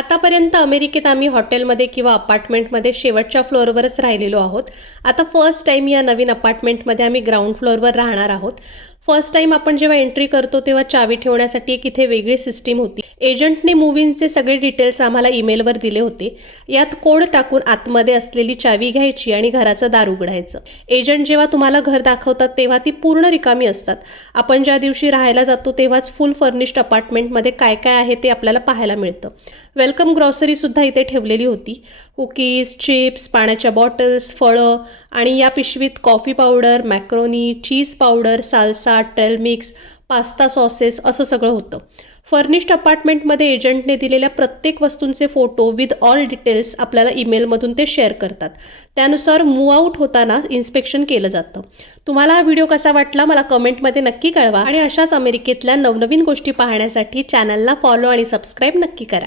आतापर्यंत अमेरिकेत आम्ही हॉटेलमध्ये किंवा अपार्टमेंटमध्ये शेवटच्या फ्लोअरवरच राहिलेलो आहोत. आता फर्स्ट टाईम या नवीन अपार्टमेंटमध्ये आम्ही ग्राउंड फ्लोअरवर राहणार आहोत. फर्स्ट टाईम आपण जेव्हा एंट्री करतो तेव्हा चावी ठेवण्यासाठी एक इथे वेगळी सिस्टीम होती. एजंटने मूवींचे सगळे डिटेल्स आम्हाला ईमेलवर दिले होते. यात कोड टाकून आतमध्ये असलेली चावी घ्यायची आणि घराचं दार उघडायचं. एजंट जेव्हा तुम्हाला घर दाखवतात तेव्हा ती पूर्ण रिकामी असतात. आपण ज्या दिवशी राहायला जातो तेव्हाच फुल फर्निश्ड अपार्टमेंटमध्ये काय काय आहे ते आपल्याला पाहायला मिळतं. वेलकम ग्रॉसरीसुद्धा इथे ठेवलेली होती. कुकीज चिप्स पाण्याच्या बॉटल्स फळं आणि या पिशवीत coffee powder macaroni cheese powder salsa trail mix pasta sauces असं सगळं होतं. फर्निश्ड अपार्टमेंटमध्ये एजंटने दिलेल्या प्रत्येक वस्तूंचे फोटो विथ ऑल डिटेल्स आपल्याला ईमेलमधून ते शेअर करतात. त्यानुसार मूव आऊट होताना इन्स्पेक्शन केलं जातं. तुम्हाला हा व्हिडिओ कसा वाटला मला कमेंटमध्ये नक्की कळवा. आणि अशाच अमेरिकेतल्या नवनवीन गोष्टी पाहण्यासाठी चॅनलला फॉलो आणि सबस्क्राईब नक्की करा.